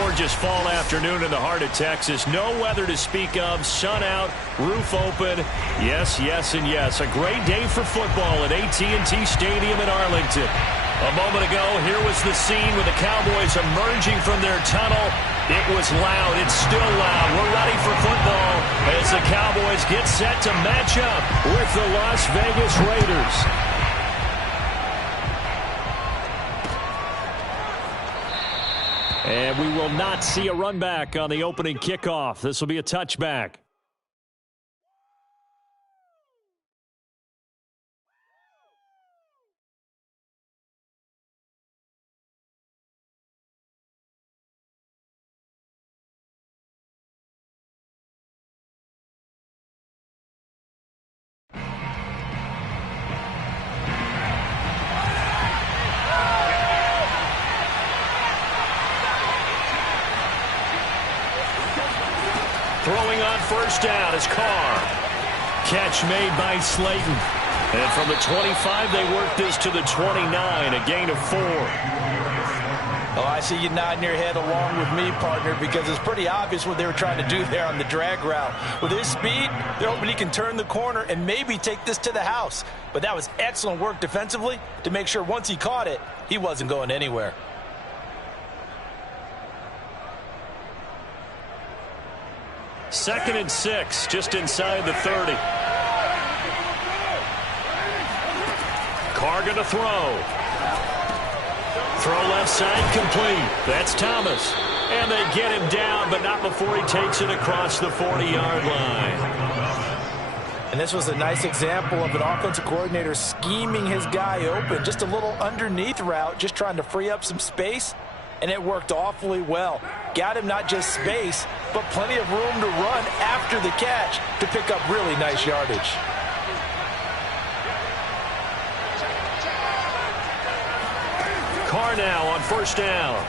gorgeous fall afternoon in the heart of Texas. No weather to speak of. Sun out, roof open. Yes, yes, and yes. A great day for football at AT&T Stadium in Arlington. A moment ago, here was the scene with the Cowboys emerging from their tunnel. It was loud. It's still loud. We're ready for football as the Cowboys get set to match up with the Las Vegas Raiders. And we will not see a run back on the opening kickoff. This will be a touchback. Throwing on first down is Carr. Catch made by Slayton. And from the 25, they work this to the 29, a gain of 4. Oh, I see you nodding your head along with me, partner, because it's pretty obvious what they were trying to do there on the drag route. With his speed, they're hoping he can turn the corner and maybe take this to the house. But that was excellent work defensively to make sure once he caught it, he wasn't going anywhere. Second and 6, just inside the 30. Carr going to throw. Throw left side complete. That's Thomas. And they get him down, but not before he takes it across the 40-yard line. And this was a nice example of an offensive coordinator scheming his guy open. Just a little underneath route, just trying to free up some space. And it worked awfully well. Got him not just space, but plenty of room to run after the catch to pick up really nice yardage. Carr now on first down.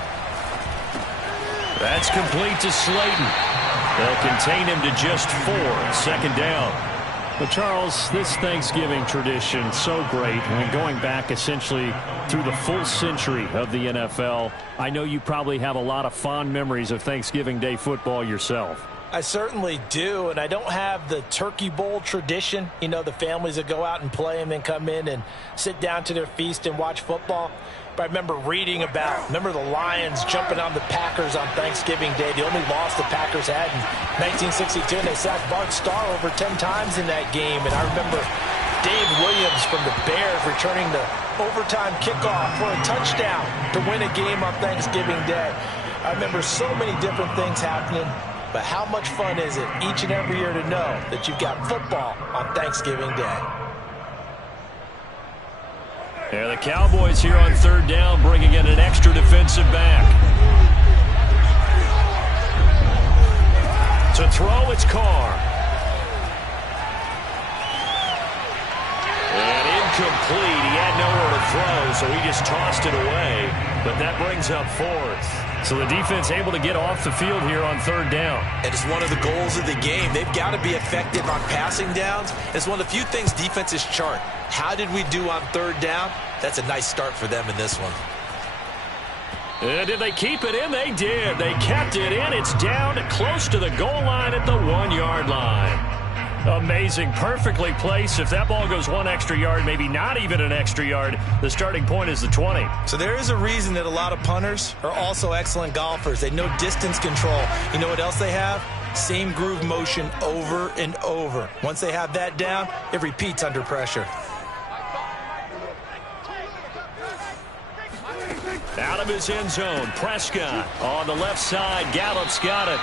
That's complete to Slayton. They'll contain him to just 4. Second down. But, Charles, this Thanksgiving tradition, so great. I mean, going back essentially through the full century of the NFL, I know you probably have a lot of fond memories of Thanksgiving Day football yourself. I certainly do, and I don't have the Turkey Bowl tradition. You know, the families that go out and play and then come in and sit down to their feast and watch football. But I remember reading remember the Lions jumping on the Packers on Thanksgiving Day. The only loss the Packers had in 1962, and they sacked Bart Starr over 10 times in that game. And I remember Dave Williams from the Bears returning the overtime kickoff for a touchdown to win a game on Thanksgiving Day. I remember so many different things happening, but how much fun is it each and every year to know that you've got football on Thanksgiving Day? Yeah, the Cowboys here on third down, bringing in an extra defensive back. To throw, it's Carr. And incomplete. He had nowhere to throw, so he just tossed it away. But that brings up 4th. So the defense able to get off the field here on third down. And it's one of the goals of the game. They've got to be effective on passing downs. It's one of the few things defenses chart. How did we do on third down? That's a nice start for them in this one. And did they keep it in? They did. They kept it in. It's down close to the goal line at the 1-yard line. Amazing. Perfectly placed. If that ball goes 1 extra yard, maybe not even an extra yard, the starting point is the 20. So there is a reason that a lot of punters are also excellent golfers. They know distance control. You know what else they have? Same groove motion over and over. Once they have that down, it repeats under pressure. Out of his end zone, Prescott on the left side. Gallup's got it.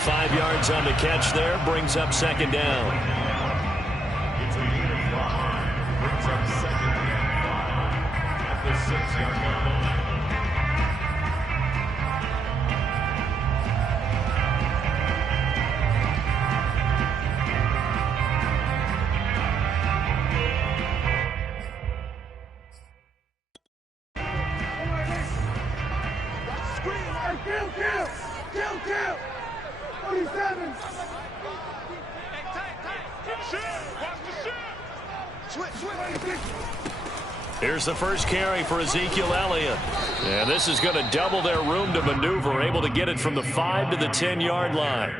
5 yards on the catch there, brings up second down. It's a gain of 5. Brings up second and 5 at the 6-yard line. Kill! 47! Here's the first carry for Ezekiel Elliott. And this is going to double their room to maneuver, able to get it from the 5 to the 10-yard line.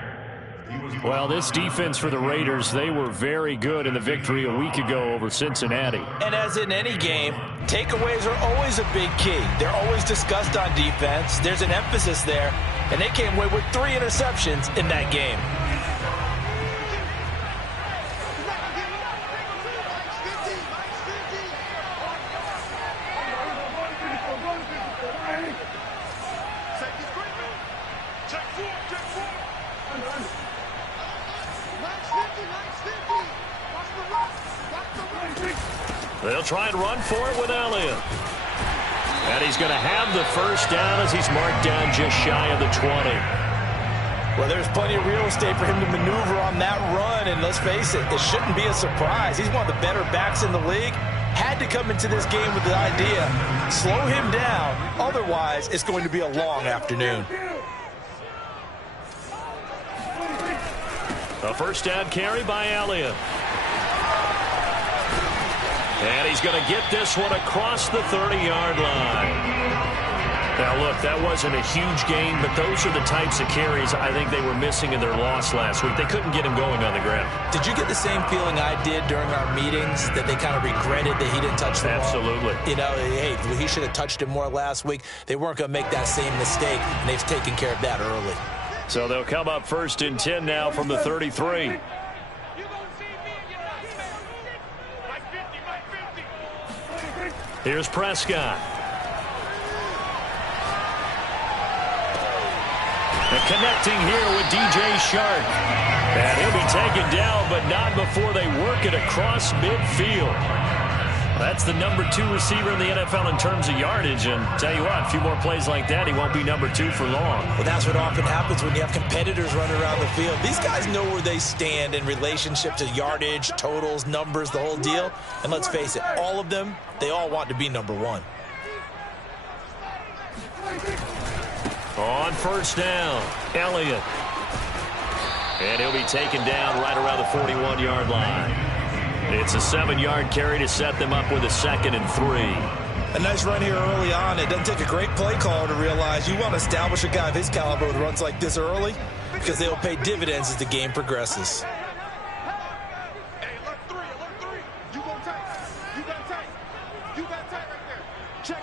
Well, this defense for the Raiders, they were very good in the victory a week ago over Cincinnati. And as in any game, takeaways are always a big key. They're always discussed on defense. There's an emphasis there, and they came away with 3 interceptions in that game. They'll try and run for it with Elliott. And he's going to have the first down as he's marked down just shy of the 20. Well, there's plenty of real estate for him to maneuver on that run, and let's face it, it shouldn't be a surprise. He's one of the better backs in the league. Had to come into this game with the idea, slow him down, otherwise it's going to be a long afternoon. A first down carry by Elliott. And he's going to get this one across the 30-yard line. Now, look, that wasn't a huge gain, but those are the types of carries I think they were missing in their loss last week. They couldn't get him going on the ground. Did you get the same feeling I did during our meetings, that they kind of regretted that he didn't touch the ball? Absolutely. You know, hey, he should have touched it more last week. They weren't going to make that same mistake, and they've taken care of that early. So they'll come up 1st and 10 now from the 33. Here's Prescott. And connecting here with DJ Chark. And he'll be taken down, but not before they work it across midfield. That's the number 2 receiver in the NFL in terms of yardage. And tell you what, a few more plays like that, he won't be number 2 for long. Well, that's what often happens when you have competitors running around the field. These guys know where they stand in relationship to yardage, totals, numbers, the whole deal. And let's face it, all of them, they all want to be number 1. On first down, Elliott. And he'll be taken down right around the 41-yard line. It's a 7-yard carry to set them up with a 2nd and 3. A nice run here early on. It doesn't take a great play caller to realize you want to establish a guy of his caliber with runs like this early, because they'll pay dividends as the game progresses. Hey, alert 3. You go tight. You got tight. You got tight right there. Check.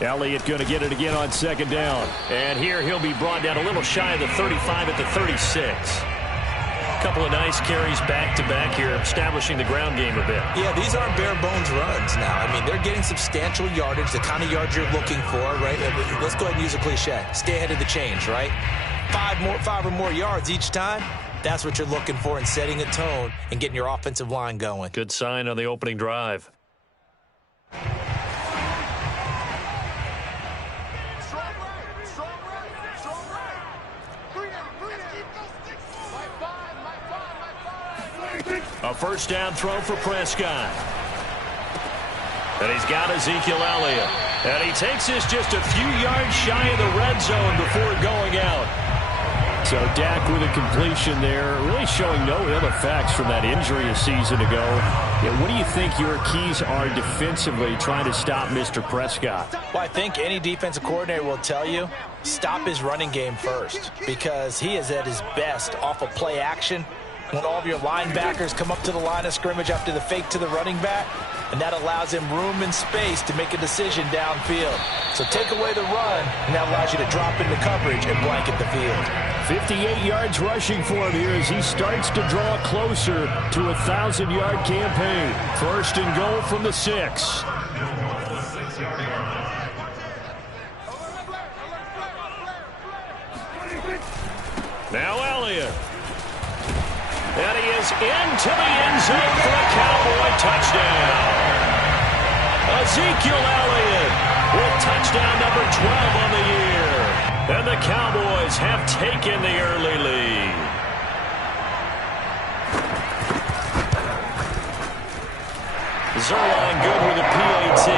Elliott going to get it again on 2nd down. And here he'll be brought down a little shy of the 35 at the 36. A couple of nice carries back-to-back here, establishing the ground game a bit. Yeah, these aren't bare-bones runs now. I mean, they're getting substantial yardage, the kind of yards you're looking for, right? Let's go ahead and use a cliche. Stay ahead of the change, right? 5 or more yards each time. That's what you're looking for in setting a tone and getting your offensive line going. Good sign on the opening drive. A first down throw for Prescott. And he's got Ezekiel Elliott. And he takes this just a few yards shy of the red zone before going out. So Dak with a completion there, really showing no ill effects from that injury a season ago. Yeah, what do you think your keys are defensively trying to stop Mr. Prescott? Well, I think any defensive coordinator will tell you, stop his running game first, because he is at his best off of play action. When all of your linebackers come up to the line of scrimmage after the fake to the running back, and that allows him room and space to make a decision downfield. So take away the run, and that allows you to drop into coverage and blanket the field. 58 yards rushing for him here as he starts to draw closer to a 1,000-yard campaign. 1st and goal from the 6. Now Elliott. And he is into the end zone for a Cowboy touchdown. Ezekiel Elliott with touchdown number 12 on the year. And the Cowboys have taken the early lead. Zuerlein good with a PAT.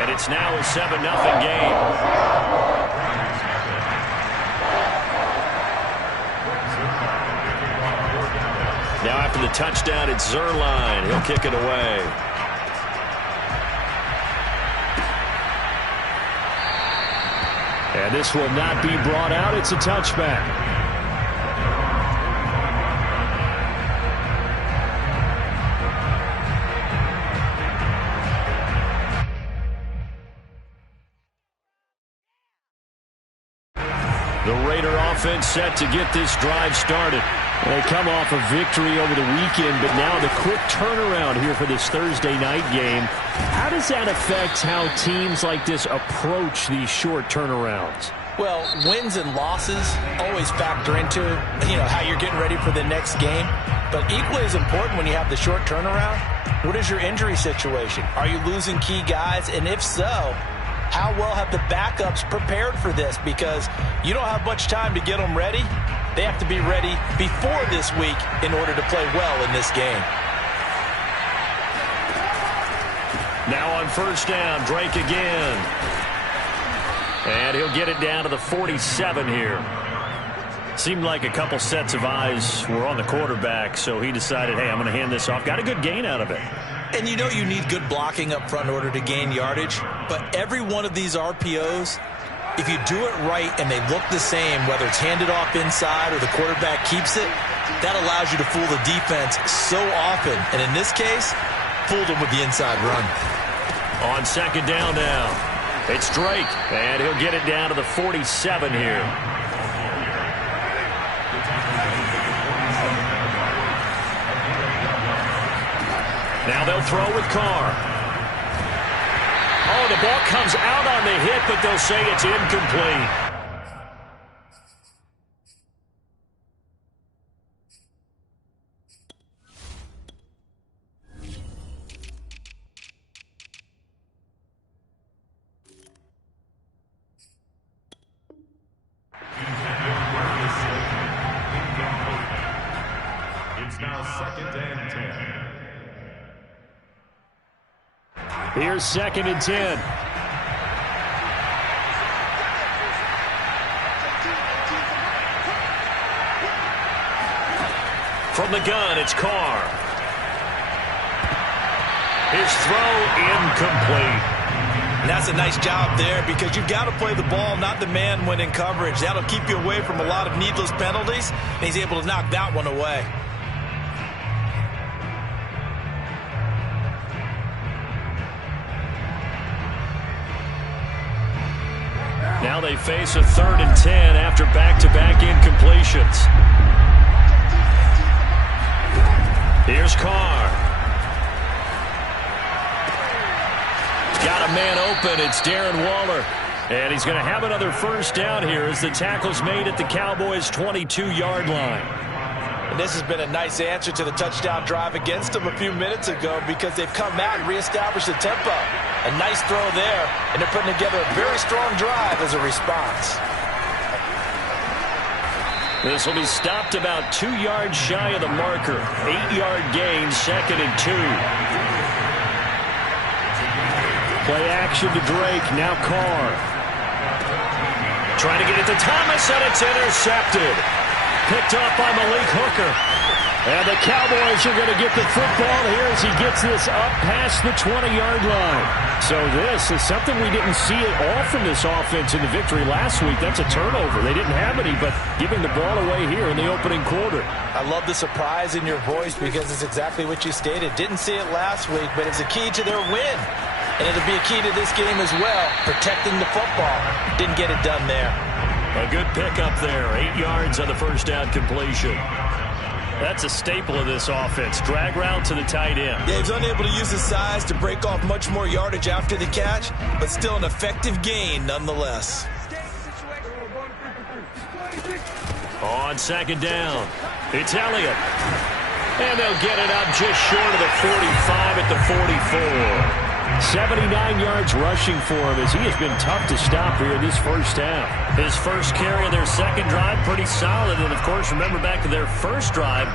And it's now a 7-0 game. Now after the touchdown, it's Zuerlein. He'll kick it away. And this will not be brought out. It's a touchback. The Raider offense set to get this drive started. They come off a victory over the weekend, but now the quick turnaround here for this Thursday night game. How does that affect how teams like this approach these short turnarounds? Well, wins and losses always factor into, how you're getting ready for the next game. But equally as important when you have the short turnaround, what is your injury situation? Are you losing key guys? And if so, how well have the backups prepared for this? Because you don't have much time to get them ready. They have to be ready before this week in order to play well in this game. Now on first down, Drake again. And he'll get it down to the 47 here. Seemed like a couple sets of eyes were on the quarterback, so he decided, hey, I'm going to hand this off. Got a good gain out of it. And you need good blocking up front in order to gain yardage. But every one of these RPOs, if you do it right and they look the same, whether it's handed off inside or the quarterback keeps it, that allows you to fool the defense so often. And in this case, fooled them with the inside run. On second down now, it's Drake, and he'll get it down to the 47 here. Now they'll throw with Carr. Oh, the ball comes out on the hit, but they'll say it's incomplete. It's now 2nd and 10. Here's 2nd and 10. From the gun, it's Carr. His throw incomplete. And that's a nice job there because you've got to play the ball, not the man when in coverage. That'll keep you away from a lot of needless penalties, and he's able to knock that one away. Now they face a 3rd and 10 after back-to-back incompletions. Here's Carr. Got a man open. It's Darren Waller. And he's going to have another first down here as the tackle's made at the Cowboys' 22-yard line. And this has been a nice answer to the touchdown drive against them a few minutes ago because they've come out and reestablished the tempo. A nice throw there, and they're putting together a very strong drive as a response. This will be stopped about 2 yards shy of the marker. 8-yard gain, 2nd and 2. Play action to Drake, now Carr. Trying to get it to Thomas, and it's intercepted. Picked off by Malik Hooker. And the Cowboys are going to get the football here as he gets this up past the 20-yard line. So this is something we didn't see at all from this offense in the victory last week. That's a turnover. They didn't have any, but giving the ball away here in the opening quarter. I love the surprise in your voice because it's exactly what you stated. Didn't see it last week, but it's a key to their win. And it'll be a key to this game as well, protecting the football. Didn't get it done there. A good pickup there. 8 yards on the first down completion. That's a staple of this offense. Drag route to the tight end. Yeah, he's unable to use his size to break off much more yardage after the catch, but still an effective gain nonetheless. On second down, it's Elliott. And they'll get it up just short of the 45 at the 44. 79 yards rushing for him as he has been tough to stop here in this first half. His first carry of their second drive, pretty solid. And, of course, remember back to their first drive,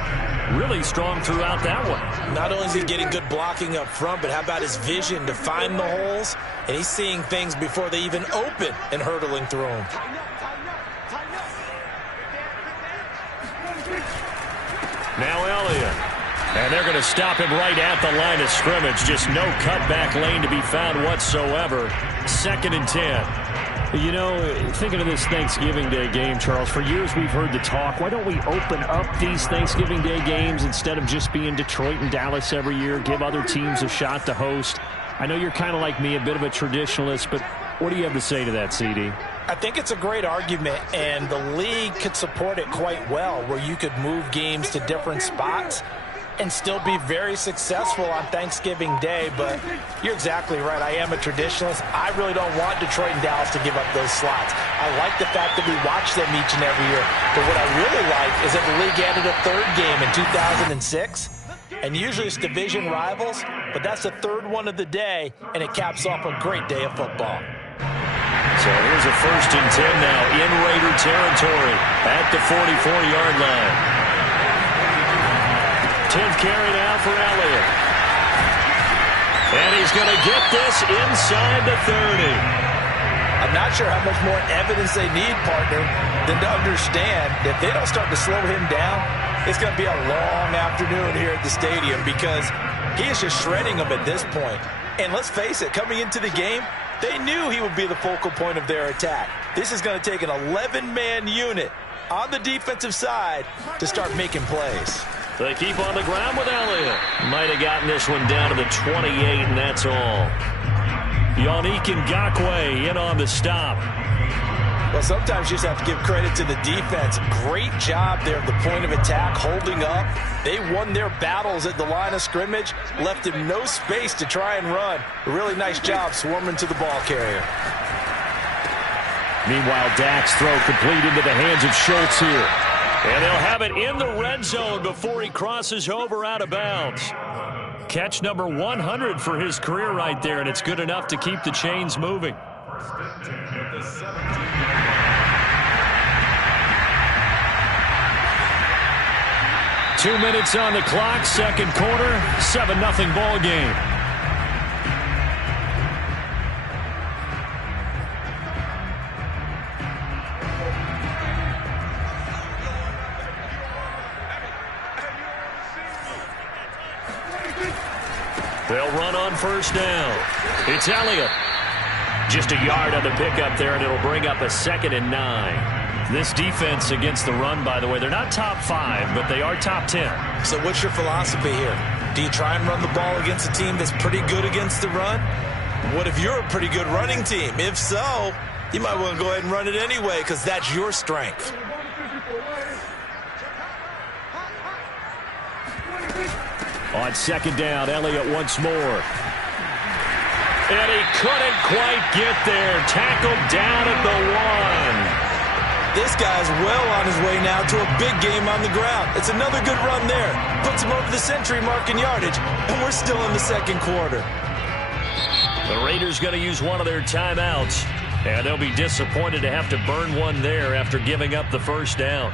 really strong throughout that one. Not only is he getting good blocking up front, but how about his vision to find the holes? And he's seeing things before they even open and hurdling through them. Now Elliott. And they're going to stop him right at the line of scrimmage. Just no cutback lane to be found whatsoever. 2nd and 10. You know, thinking of this Thanksgiving Day game, Charles, for years we've heard the talk, why don't we open up these Thanksgiving Day games instead of just being Detroit and Dallas every year, give other teams a shot to host? I know you're kind of like me, a bit of a traditionalist, but what do you have to say to that, CD? I think it's a great argument, and the league could support it quite well, where you could move games to different spots and still be very successful on Thanksgiving Day. But you're exactly right. I am a traditionalist. I really don't want Detroit and Dallas to give up those slots. I like the fact that we watch them each and every year. But what I really like is that the league added a third game in 2006. And usually it's division rivals, but that's the third one of the day, and it caps off a great day of football. So here's a 1st and 10 now in Raider territory at the 44-yard line. 10th carry now for Elliott. And he's going to get this inside the 30. I'm not sure how much more evidence they need, partner, than to understand that if they don't start to slow him down, it's going to be a long afternoon here at the stadium, because he is just shredding them at this point. And let's face it, coming into the game, they knew he would be the focal point of their attack. This is going to take an 11-man unit on the defensive side to start making plays. They keep on the ground with Elliott. Might have gotten this one down to the 28, and that's all. Yannick Ngakoue in on the stop. Well, sometimes you just have to give credit to the defense. Great job there at the point of attack, holding up. They won their battles at the line of scrimmage, left him no space to try and run. A really nice job swarming to the ball carrier. Meanwhile, Dak's throw complete into the hands of Schultz here. And they'll have it in the red zone before he crosses over out of bounds. Catch number 100 for his career right there, and it's good enough to keep the chains moving. 2 minutes on the clock, second quarter, 7-0 ball game. They'll run on 1st down. It's Elliott. Just a yard on the pickup there, and it'll bring up a 2nd and 9. This defense against the run, by the way, they're not top 5, but they are top 10. So what's your philosophy here? Do you try and run the ball against a team that's pretty good against the run? What if you're a pretty good running team? If so, you might want to go ahead and run it anyway, because that's your strength. On 2nd down, Elliott once more. And he couldn't quite get there. Tackled down at the 1. This guy's well on his way now to a big game on the ground. It's another good run there. Puts him over the century mark in yardage, and we're still in the second quarter. The Raiders going to use one of their timeouts, and they'll be disappointed to have to burn one there after giving up the 1st down.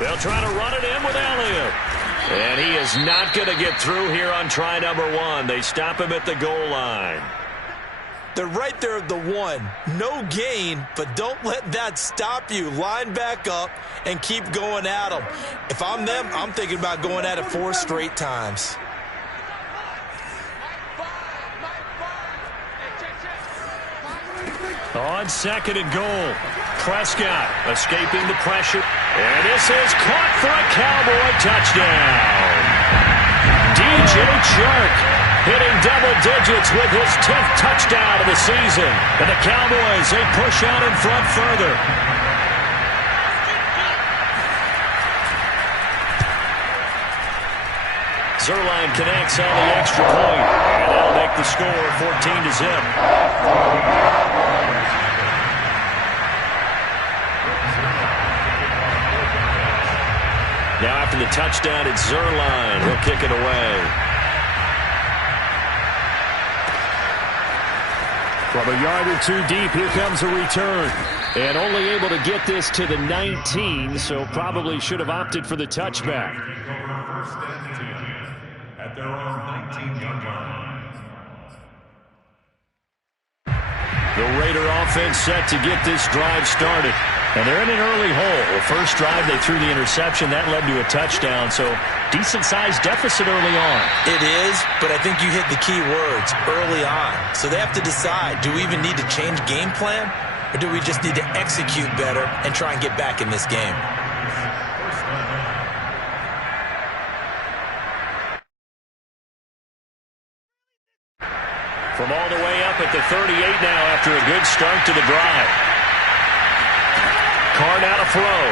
They'll try to run it in with Elliott. And he is not going to get through here on try number 1. They stop him at the goal line. They're right there at the 1. No gain, but don't let that stop you. Line back up and keep going at them. If I'm them, I'm thinking about going at it 4 straight times. On 2nd and goal, Prescott escaping the pressure. And this is caught for a Cowboy touchdown. DJ Chark hitting double digits with his 10th touchdown of the season. And the Cowboys, they push out in front further. Zuerlein connects on the extra point, and that'll make the score 14-0. Now after the touchdown, it's Zuerlein. He'll kick it away. From a yard or two deep, here comes a return. And only able to get this to the 19, so probably should have opted for the touchback. First and 10 at their own 19-yard line. The Raider offense set to get this drive started. And they're in an early hole. The first drive, they threw the interception. That led to a touchdown, so decent-sized deficit early on. It is, but I think you hit the key words, early on. So they have to decide, do we even need to change game plan, or do we just need to execute better and try and get back in this game? From all the way up at the 38 now after a good start to the drive. Carr now to throw.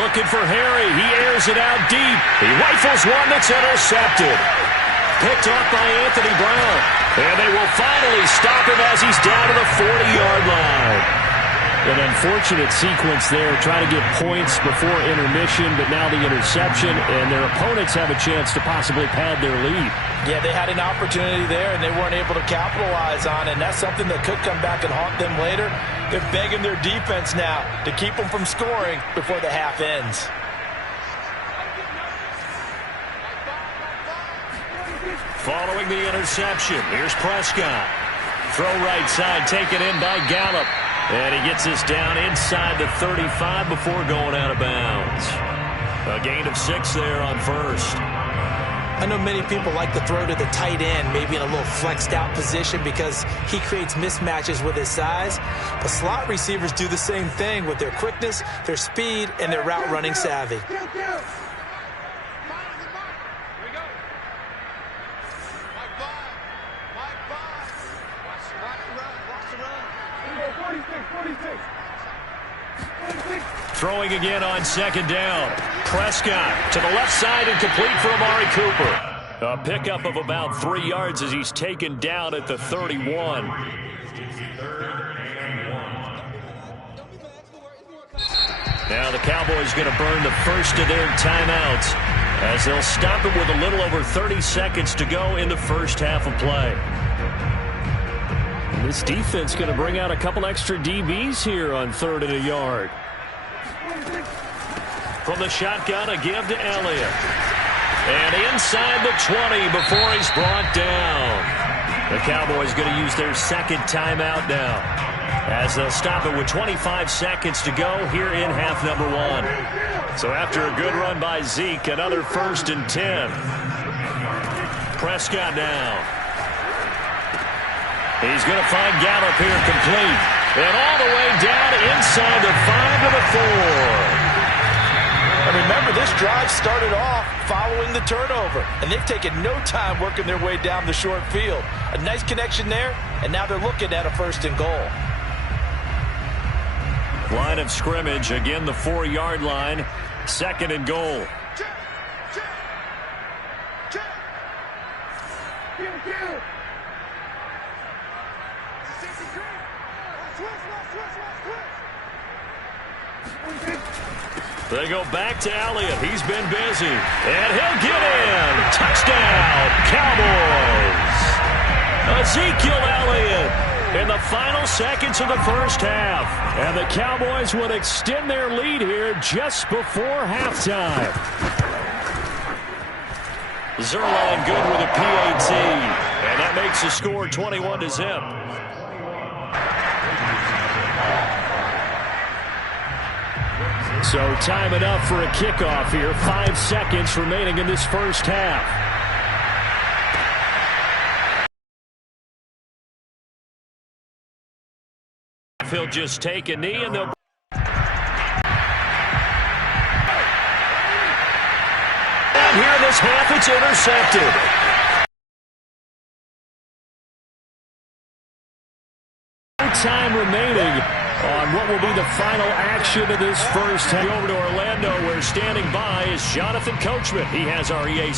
Looking for Harry. He airs it out deep. He rifles one that's intercepted. Picked off by Anthony Brown. And they will finally stop him as he's down to the 40-yard line. An unfortunate sequence there, trying to get points before intermission, but now the interception, and their opponents have a chance to possibly pad their lead. Yeah, they had an opportunity there, and they weren't able to capitalize on it, and that's something that could come back and haunt them later. They're begging their defense now to keep them from scoring before the half ends. Following the interception, here's Prescott. Throw right side, taken in by Gallup. And he gets this down inside the 35 before going out of bounds. A gain of 6 there on first. I know many people like to throw to the tight end, maybe in a little flexed out position because he creates mismatches with his size. But slot receivers do the same thing with their quickness, their speed, and their route running savvy. Throwing again on second down. Prescott to the left side and complete for Amari Cooper. A pickup of about 3 yards as he's taken down at the 31. Now the Cowboys going to burn the first of their timeouts as they'll stop it with a little over 30 seconds to go in the first half of play. And this defense going to bring out a couple extra DBs here on 3rd and a yard. From the shotgun, a give to Elliott. And inside the 20 before he's brought down. The Cowboys going to use their second timeout now as they'll stop it with 25 seconds to go here in half number 1. So after a good run by Zeke, another 1st and 10. Prescott now. He's going to find Gallup here complete. And all the way down inside the 5 to the 4. And remember, this drive started off following the turnover, and they've taken no time working their way down the short field. A nice connection there, and now they're looking at a 1st and goal. Line of scrimmage, again the 4-yard line, 2nd and goal. They go back to Elliott. He's been busy. And he'll get in. Touchdown, Cowboys. Ezekiel Elliott in the final seconds of the first half. And the Cowboys would extend their lead here just before halftime. Zuerlein good with a PAT. And that makes the score 21-0. So time enough for a kickoff here. 5 seconds remaining in this first half. He'll just take a knee and they'll... And here in this half, it's intercepted. Time remaining on what will be the final action of this first half. Over to Orlando, where standing by is Jonathan Coachman. He has our EA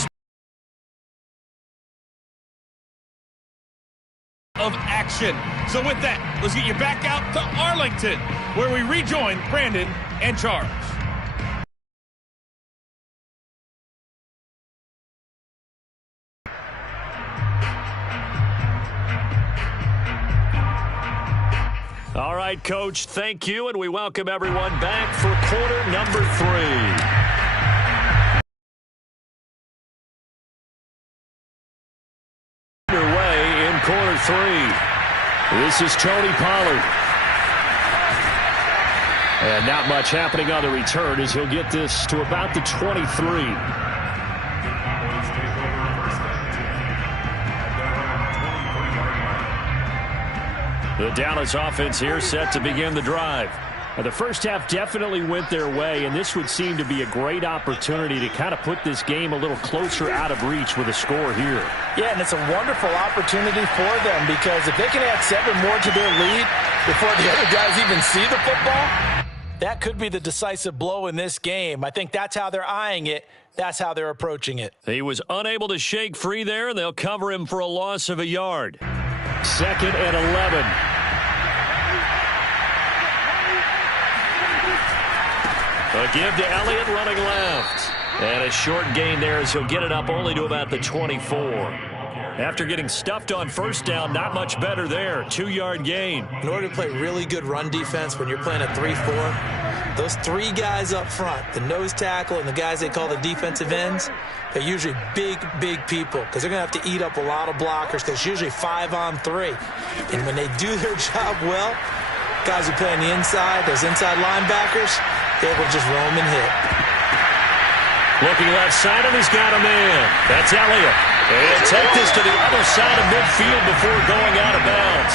of action. So with that, let's get you back out to Arlington, where we rejoin Brandon and Charles. All right, Coach, thank you, and we welcome everyone back for quarter number 3. Underway in quarter 3. This is Tony Pollard. And not much happening on the return as he'll get this to about the 23. The Dallas offense here set to begin the drive. Now, the first half definitely went their way, and this would seem to be a great opportunity to kind of put this game a little closer out of reach with a score here. Yeah, and it's a wonderful opportunity for them because if they can add 7 more to their lead before the other guys even see the football, that could be the decisive blow in this game. I think that's how they're eyeing it. That's how they're approaching it. He was unable to shake free there, and they'll cover him for a loss of a yard. 2nd and 11. A give to Elliott running left. And a short gain there as he'll get it up only to about the 24. After getting stuffed on first down, not much better there. 2-yard gain. In order to play really good run defense when you're playing a 3-4, those 3 guys up front, the nose tackle and the guys they call the defensive ends, they're usually big people because they're going to have to eat up a lot of blockers because it's usually 5-on-3. And when they do their job well, guys who play on the inside, those inside linebackers, they're able to just roam and hit. Looking left side, and he's got a man. That's Elliott. And he'll take this to the other side of midfield before going out of bounds.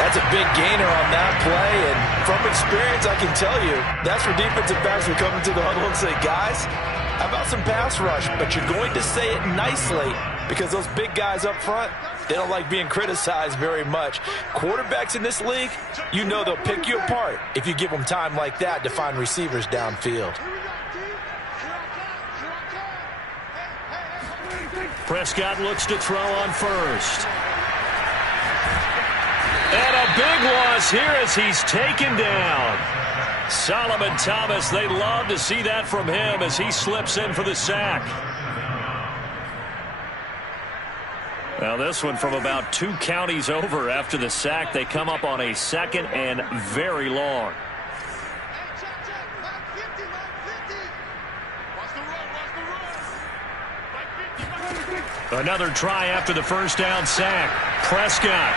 That's a big gainer on that play, and from experience, I can tell you, that's where defensive backs will come into the huddle and say, guys, how about some pass rush? But you're going to say it nicely because those big guys up front, they don't like being criticized very much. Quarterbacks in this league, you know they'll pick you apart if you give them time like that to find receivers downfield. Prescott looks to throw on first. And a big loss here as he's taken down. Solomon Thomas, they love to see that from him as he slips in for the sack. Now this one from about 2 counties over after the sack. They come up on a 2nd and very long. Another try after the first down sack. Prescott.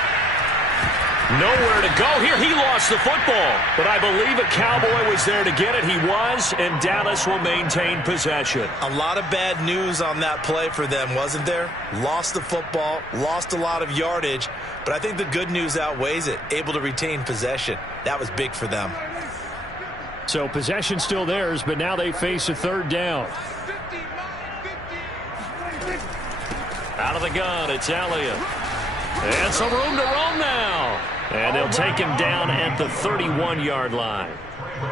Nowhere to go here. He lost the football, but I believe a Cowboy was there to get it. He was, and Dallas will maintain possession. A lot of bad news on that play for them, wasn't there? Lost the football, lost a lot of yardage, but I think the good news outweighs it. Able to retain possession. That was big for them. So possession still theirs, but now they face a 3rd down. Out of the gun, it's Elliott. And some room to roam now. And they'll take him down at the 31-yard line.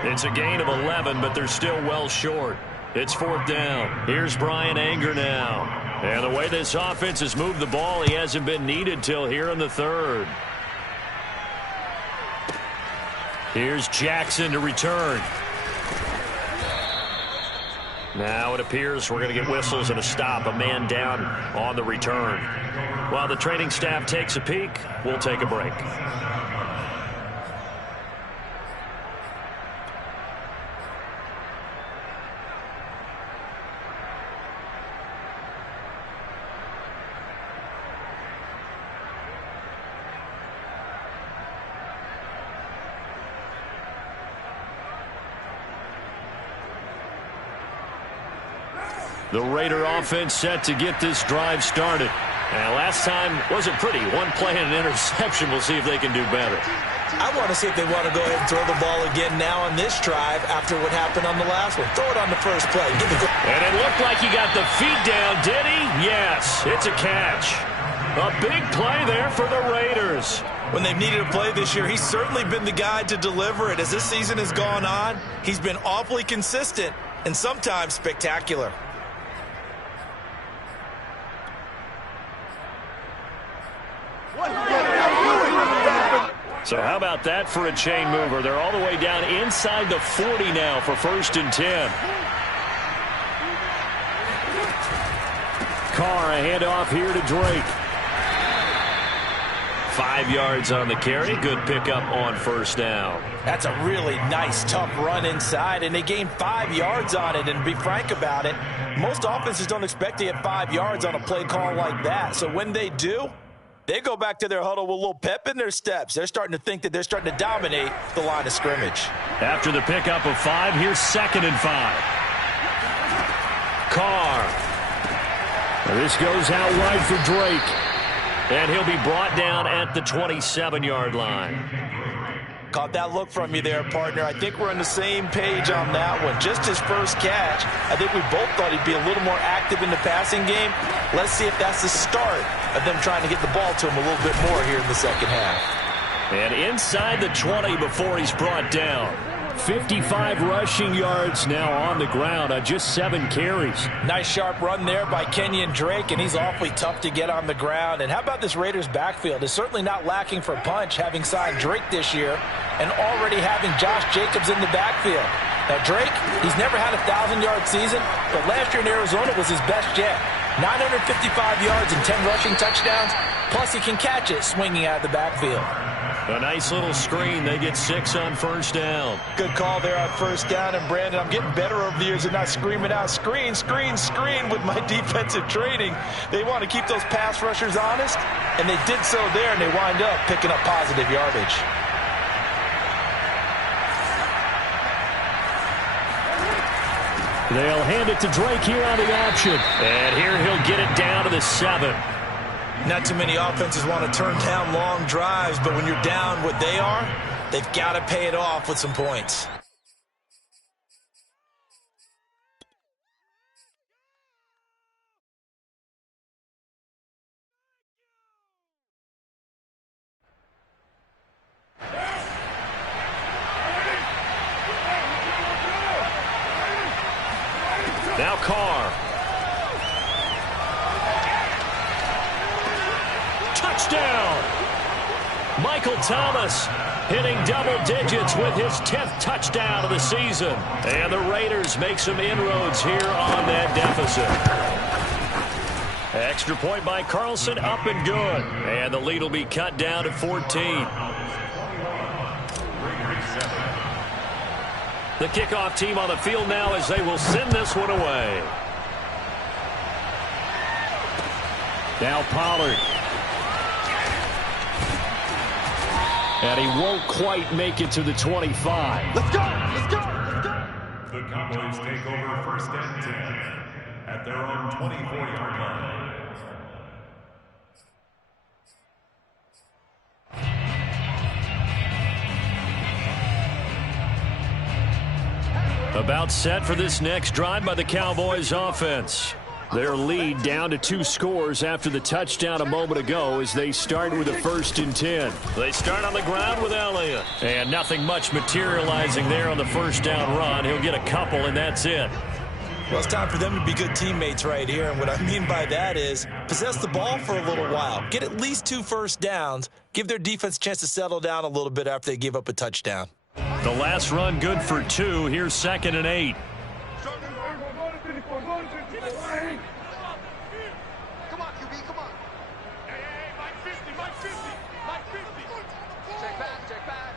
It's a gain of 11, but they're still well short. It's 4th down. Here's Brian Anger now. And the way this offense has moved the ball, he hasn't been needed till here in the 3rd. Here's Jackson to return. Now it appears we're going to get whistles and a stop. A man down on the return. While the training staff takes a peek, we'll take a break. The Raider offense set to get this drive started. And last time wasn't pretty. 1 play and an interception. We'll see if they can do better. I want to see if they want to go ahead and throw the ball again now on this drive after what happened on the last one. Throw it on the first play. And it looked like he got the feet down, did he? Yes, it's a catch. A big play there for the Raiders. When they've needed a play this year, he's certainly been the guy to deliver it. As this season has gone on, he's been awfully consistent and sometimes spectacular. So how about that for a chain mover? They're all the way down inside the 40 now for 1st and 10. Carr, a handoff here to Drake. 5 yards on the carry. Good pickup on first down. That's a really nice, tough run inside, and they gained 5 yards on it. And to be frank about it, most offenses don't expect to get 5 yards on a play call like that. So when they do, they go back to their huddle with a little pep in their steps. They're starting to think that they're starting to dominate the line of scrimmage. After the pickup of 5, here's 2nd and 5. Carr. This goes out wide for Drake. And he'll be brought down at the 27-yard line. Caught that look from you there, partner. I think we're on the same page on that one. Just his first catch, I think we both thought he'd be a little more active in the passing game. Let's see if that's the start of them trying to get the ball to him a little bit more here in the second half. And inside the 20 before he's brought down. 55 rushing yards now on the ground on just 7 carries. Nice sharp run there by Kenyon Drake, and he's awfully tough to get on the ground. And how about this Raiders backfield? It's certainly not lacking for punch, having signed Drake this year and already having Josh Jacobs in the backfield. Now Drake, he's never had a 1,000-yard season, but last year in Arizona was his best yet. 955 yards and 10 rushing touchdowns, plus he can catch it swinging out of the backfield. A nice little screen. They get 6 on first down. Good call there on first down. And, Brandon, I'm getting better over the years at not screaming out, screen, screen, screen with my defensive training. They want to keep those pass rushers honest, and they did so there, and they wind up picking up positive yardage. They'll hand it to Drake here on the option. And here he'll get it down to the 7. Not too many offenses want to turn down long drives, but when you're down what they are, they've got to pay it off with some points. Now Carr. Touchdown! Michael Thomas hitting double digits with his 10th touchdown of the season. And the Raiders make some inroads here on that deficit. Extra point by Carlson, up and good. And the lead will be cut down to 14. The kickoff team on the field now as they will send this one away. Now Pollard. And he won't quite make it to the 25. Let's go! Let's go! Let's go! The Cowboys take over 1st and 10 at their own 24-yard line. About set for this next drive by the Cowboys offense. Their lead down to 2 scores after the touchdown a moment ago as they start with a 1st and 10. They start on the ground with Elliott. And nothing much materializing there on the first down run. He'll get a couple, and that's it. Well, it's time for them to be good teammates right here. And what I mean by that is possess the ball for a little while. Get at least 2 first downs. Give their defense a chance to settle down a little bit after they give up a touchdown. The last run good for 2. Here's 2nd and 8. Come on, QB, come on. Hey, Mike 50, Mike 50, Mike 50. Check back.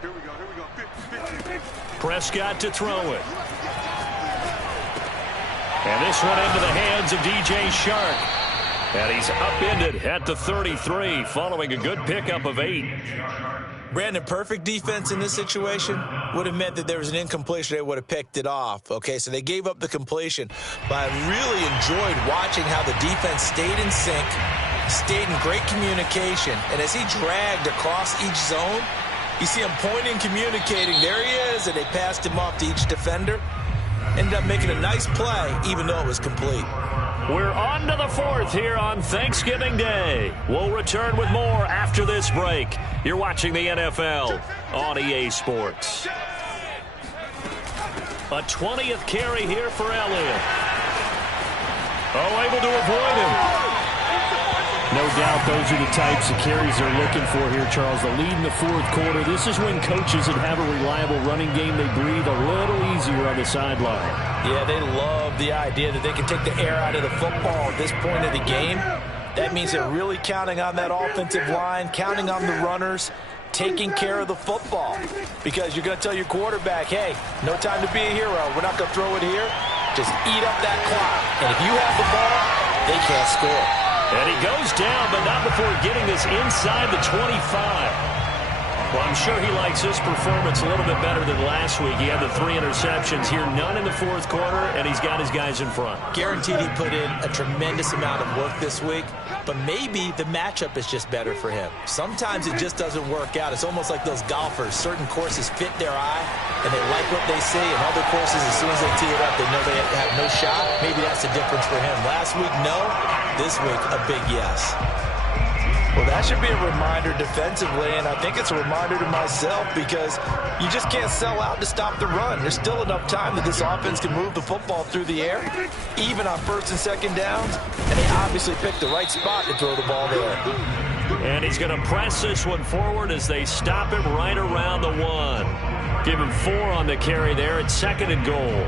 Here we go, 50, 50. Prescott to throw it. And this one into the hands of DJ Chark. And he's upended at the 33 following a good pickup of 8. Brandon, perfect defense in this situation would have meant that there was an incompletion. They would have picked it off. Okay, so they gave up the completion. But I really enjoyed watching how the defense stayed in sync, stayed in great communication. And as he dragged across each zone, you see him pointing, communicating. There he is, and they passed him off to each defender. Ended up making a nice play, even though it was complete. We're on to the 4th here on Thanksgiving Day. We'll return with more after this break. You're watching the NFL on EA Sports. A 20th carry here for Elliott. Oh, able to avoid him. No doubt those are the types of carries they're looking for here, Charles. The lead in the 4th quarter. This is when coaches that have a reliable running game, they breathe a little easier on the sideline. Yeah, they love the idea that they can take the air out of the football at this point of the game. That means they're really counting on that offensive line, counting on the runners, taking care of the football. Because you're going to tell your quarterback, hey, no time to be a hero. We're not going to throw it here. Just eat up that clock. And if you have the ball, they can't score. And he goes down, but not before getting this inside the 25. Well, I'm sure he likes this performance a little bit better than last week. He had the 3 interceptions here, none in the fourth quarter, and he's got his guys in front. Guaranteed he put in a tremendous amount of work this week, but maybe the matchup is just better for him. Sometimes it just doesn't work out. It's almost like those golfers. Certain courses fit their eye, and they like what they see, and other courses, as soon as they tee it up, they know they have no shot. Maybe that's the difference for him. Last week, no. This week, a big yes. Well, that should be a reminder defensively, and I think it's a reminder to myself because you just can't sell out to stop the run. There's still enough time that this offense can move the football through the air, even on first and second downs, and they obviously picked the right spot to throw the ball there. And he's going to press this one forward as they stop him right around the 1. Give him 4 on the carry there at 2nd and goal.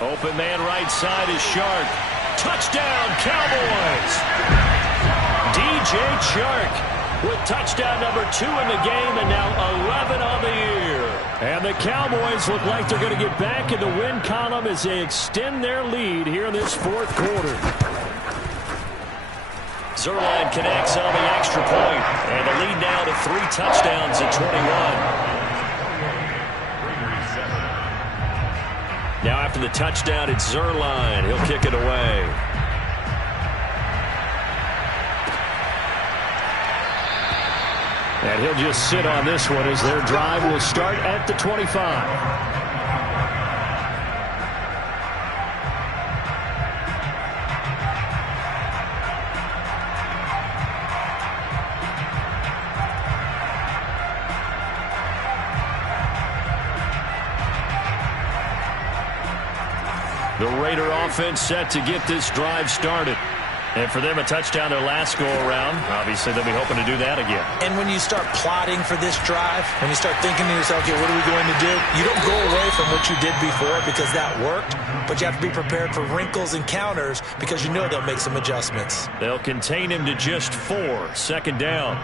Open man right side is Chark. Touchdown, Cowboys! DJ Chark with touchdown number 2 in the game and now 11 on the year. And the Cowboys look like they're going to get back in the win column as they extend their lead here in this fourth quarter. Zuerlein connects on the extra point, and the lead now to 3 touchdowns at 21. Now after the touchdown, it's Zuerlein. He'll kick it away. And he'll just sit on this one as their drive will start at the 25. The Raider offense set to get this drive started. And for them, a touchdown their last go-around. Obviously, they'll be hoping to do that again. And when you start plotting for this drive, when you start thinking to yourself, okay, what are we going to do? You don't go away from what you did before because that worked, but you have to be prepared for wrinkles and counters because you know they'll make some adjustments. They'll contain him to just 4. 2nd down.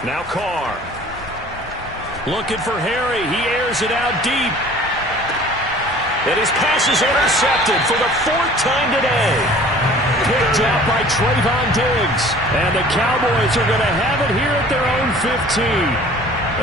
Now Carr. Looking for Harry. He airs it out deep. And his pass is intercepted for the 4th time today. Picked up by Trayvon Diggs. And the Cowboys are going to have it here at their own 15.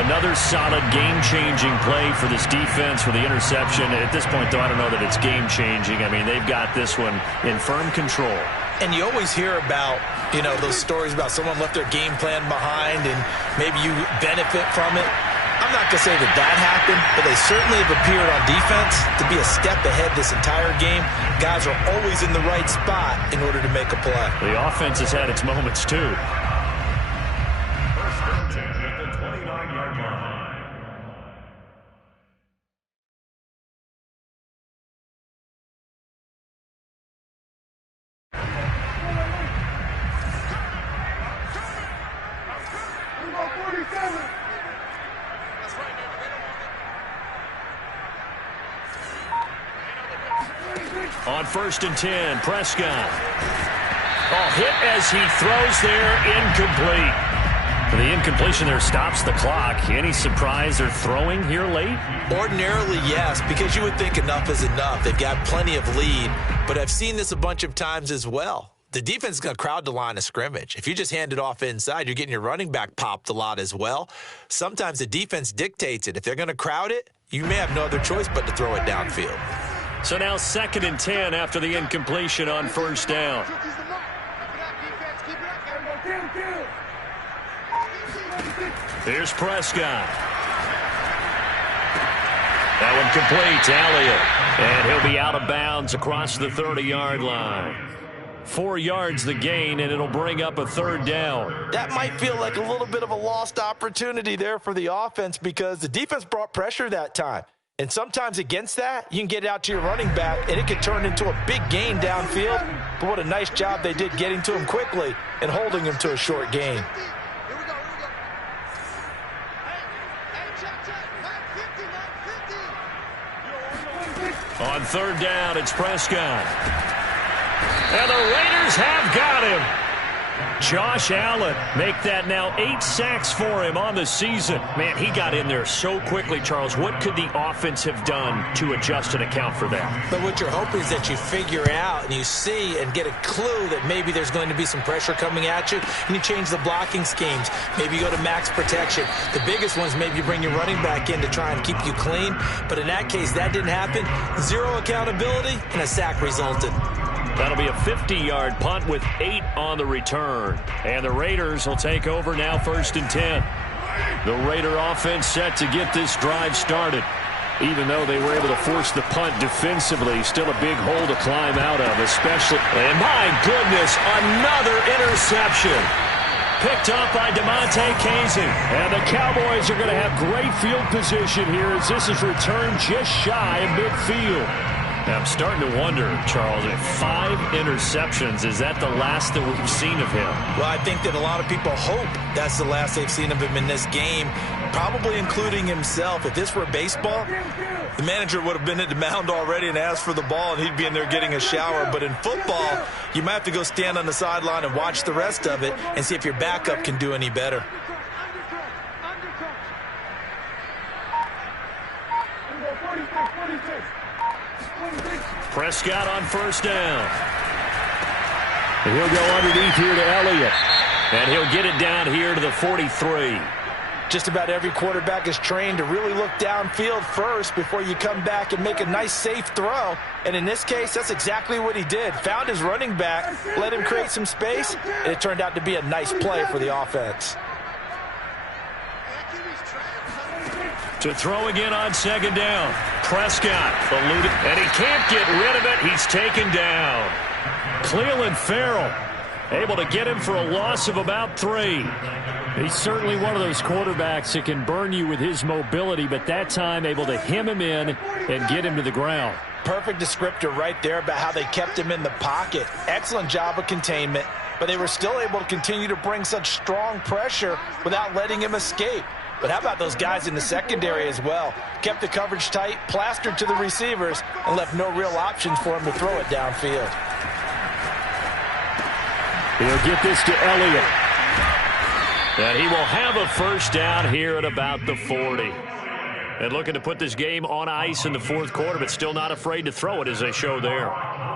Another solid game-changing play for this defense for the interception. At this point, though, I don't know that it's game-changing. I mean, they've got this one in firm control. And you always hear about, you know, those stories about someone left their game plan behind and maybe you benefit from it. I'm not going to say that that happened, but they certainly have appeared on defense to be a step ahead this entire game. Guys are always in the right spot in order to make a play. The offense has had its moments, too. First and 10 at the 29-yard line. On 1st and 10, Prescott. Oh, hit as he throws there, incomplete. The incompletion there stops the clock. Any surprise they're throwing here late? Ordinarily, yes, because you would think enough is enough. They've got plenty of lead, but I've seen this a bunch of times as well. The defense is going to crowd the line of scrimmage. If you just hand it off inside, you're getting your running back popped a lot as well. Sometimes the defense dictates it. If they're going to crowd it, you may have no other choice but to throw it downfield. So now 2nd and 10 after the incompletion on 1st down. Here's Prescott. That one complete to Elliott. And he'll be out of bounds across the 30-yard line. 4 yards the gain, and it'll bring up a third down. That might feel like a little bit of a lost opportunity there for the offense because the defense brought pressure that time. And sometimes against that, you can get it out to your running back, and it can turn into a big gain downfield. But what a nice job they did getting to him quickly and holding him to a short gain. On third down, it's Prescott. And the Raiders have got him. Josh Allen make that now 8 sacks for him on the season. Man, he got in there so quickly, Charles. What could the offense have done to adjust and account for that? But what you're hoping is that you figure out and you see and get a clue that maybe there's going to be some pressure coming at you, and you change the blocking schemes. Maybe you go to max protection. The biggest ones, maybe you bring your running back in to try and keep you clean. But in that case, that didn't happen. 0 accountability, and a sack resulted. That'll be a 50-yard punt with 8 on the return. And the Raiders will take over now, 1st and 10. The Raider offense set to get this drive started. Even though they were able to force the punt defensively, still a big hole to climb out of, especially. And my goodness, another interception. Picked up by DeMonte Casey. And the Cowboys are going to have great field position here as this is returned just shy of midfield. Now, I'm starting to wonder, Charles, if 5 interceptions, is that the last that we've seen of him? Well, I think that a lot of people hope that's the last they've seen of him in this game, probably including himself. If this were baseball, the manager would have been at the mound already and asked for the ball, and he'd be in there getting a shower. But in football, you might have to go stand on the sideline and watch the rest of it and see if your backup can do any better. Prescott on 1st down. And he'll go underneath here to Elliott. And he'll get it down here to the 43. Just about every quarterback is trained to really look downfield first before you come back and make a nice, safe throw. And in this case, that's exactly what he did. Found his running back, let him create some space, and it turned out to be a nice play for the offense. To throw again on 2nd down. Prescott eluded, and he can't get rid of it. He's taken down. Clelin Ferrell able to get him for a loss of about 3. He's certainly one of those quarterbacks that can burn you with his mobility, but that time able to hem him in and get him to the ground. Perfect descriptor right there about how they kept him in the pocket. Excellent job of containment, but they were still able to continue to bring such strong pressure without letting him escape. But how about those guys in the secondary as well? Kept the coverage tight, plastered to the receivers, and left no real options for him to throw it downfield. He'll get this to Elliott. And he will have a 1st down here at about the 40. And looking to put this game on ice in the 4th quarter, but still not afraid to throw it as they show there.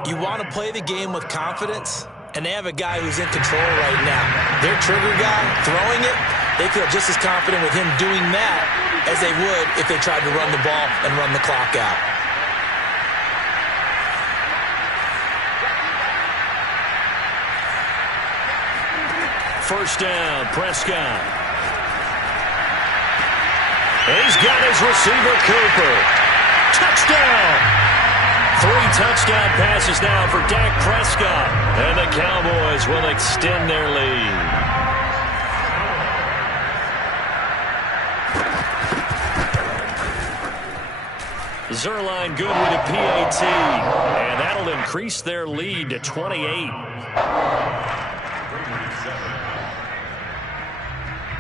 You want to play the game with confidence, and they have a guy who's in control right now. Their trigger guy throwing it, they feel just as confident with him doing that as they would if they tried to run the ball and run the clock out. First down, Prescott. And he's got his receiver, Cooper. Touchdown! 3 touchdown passes now for Dak Prescott. And the Cowboys will extend their lead. Zuerlein good with a PAT, and that'll increase their lead to 28.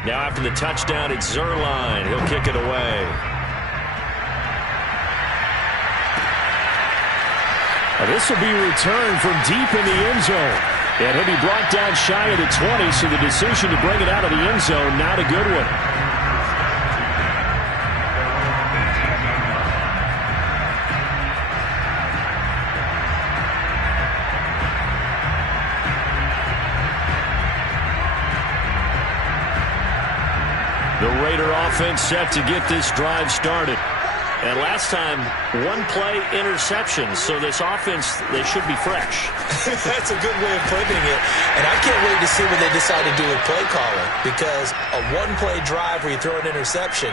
Now after the touchdown, it's Zuerlein. He'll kick it away. Now this will be returned from deep in the end zone. And he'll be brought down shy of the 20, so the decision to bring it out of the end zone, not a good one. The Raider offense set to get this drive started. And last time, 1-play interception. So this offense, they should be fresh. That's a good way of putting it. And I can't wait to see what they decide to do with play calling. Because a 1-play drive where you throw an interception,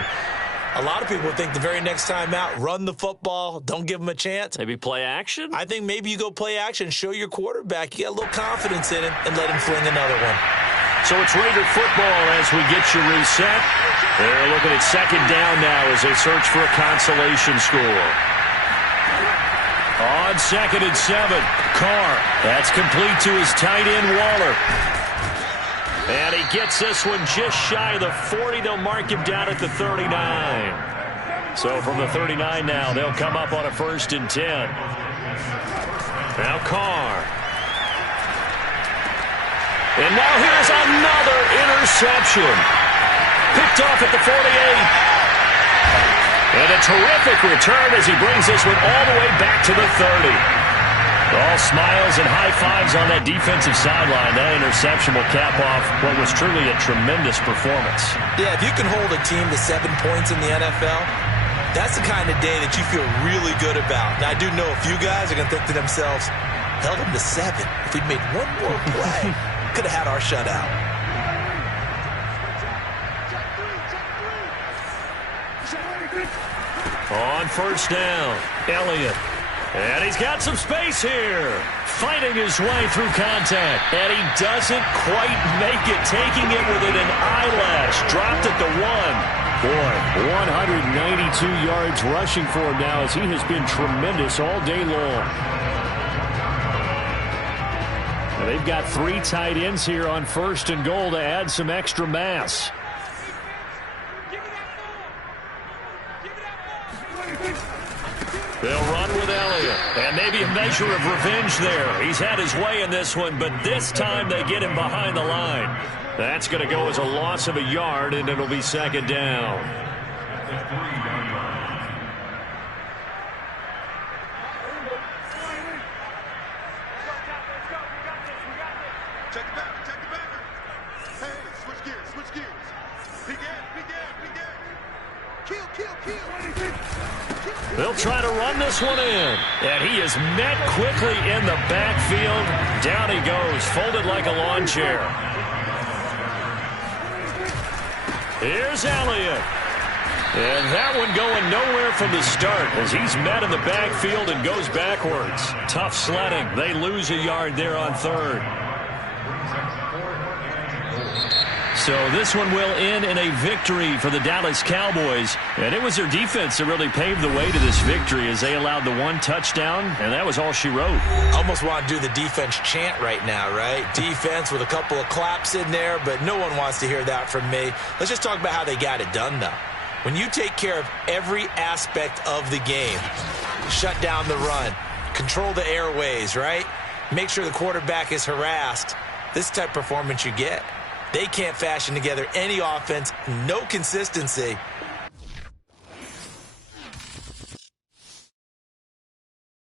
A lot of people think the very next time out, run the football, don't give them a chance. Maybe play action? I think maybe you go play action, show your quarterback you got a little confidence in him, and let him fling another one. So it's Raider football as we get you reset. They're looking at second down now as they search for a consolation score. On 2nd and 7, Carr. That's complete to his tight end, Waller. And he gets this one just shy of the 40. They'll mark him down at the 39. So from the 39 now, they'll come up on a 1st and 10. Now Carr. And now here's another interception. Picked off at the 48. And a terrific return as he brings this one all the way back to the 30. All smiles and high fives on that defensive sideline. That interception will cap off what was truly a tremendous performance. Yeah, if you can hold a team to 7 points in the NFL, that's the kind of day that you feel really good about. Now, I do know a few guys are going to think to themselves, held them to 7. If we'd made one more play, could have had our shutout. On 1st down, Elliott. And he's got some space here. Fighting his way through contact. And he doesn't quite make it. Taking it within an eyelash. Dropped at the 1. Boy, 192 yards rushing for him now as he has been tremendous all day long. Now they've got 3 tight ends here on 1st and goal to add some extra mass. They'll run with Elliott. And maybe a measure of revenge there. He's had his way in this one, but this time they get him behind the line. That's going to go as a loss of a yard, and it'll be 2nd down. Check it back. Hey, switch gears. Begin. Kill. They'll try to run this one in. And he is met quickly in the backfield. Down he goes, folded like a lawn chair. Here's Elliott. And that one going nowhere from the start as he's met in the backfield and goes backwards. Tough sledding. They lose a yard there on 3rd. So this one will end in a victory for the Dallas Cowboys. And it was their defense that really paved the way to this victory as they allowed the 1 touchdown, and that was all she wrote. Almost want to do the defense chant right now, right? Defense with a couple of claps in there, but no one wants to hear that from me. Let's just talk about how they got it done, though. When you take care of every aspect of the game, shut down the run, control the airways, right? Make sure the quarterback is harassed. This type of performance you get. They can't fashion together any offense, no consistency,